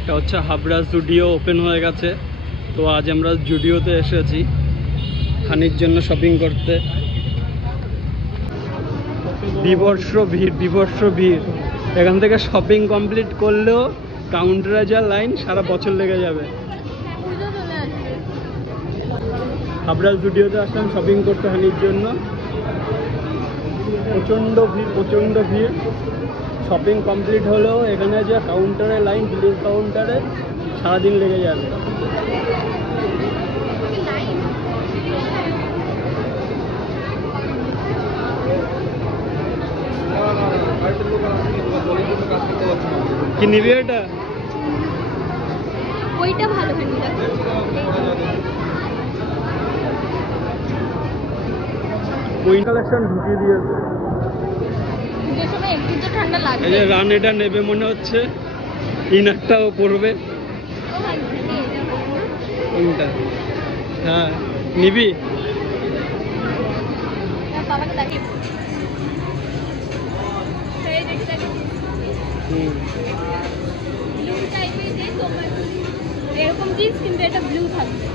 এটা হচ্ছে হাবড়া জুডিও ওপেন হয়ে গেছে। তো আজ আমরা জুডিওতে এসেছি খানির জন্য শপিং করতে। বিভৎস ভিড়, বিভৎস ভিড়। এখান থেকে শপিং কমপ্লিট করলেও কাউন্টারে যা লাইন, সারা বছর লেগে যাবে। হাবড়া জুডিওতে আসলাম শপিং করতে খানির জন্য। প্রচণ্ড ভিড়, প্রচণ্ড ভিড়। শপিং কমপ্লিট হলেও এখানে যে কাউন্টারে লাইন, বিলের কাউন্টারে সারাদিন লেগে যাবে। কি নিবি এটা? ওইটা ভালো কুইন কালেকশন ঢুকিয়ে দিয়েছে। ঠান্ডা লাগে। এই যে রান এটা নেবে মনে হচ্ছে, ইনারটাও পড়বে। কোনটা? হ্যাঁ নিবি? এরকম জিন্স কিন্তু এটা ব্লু থাকবে।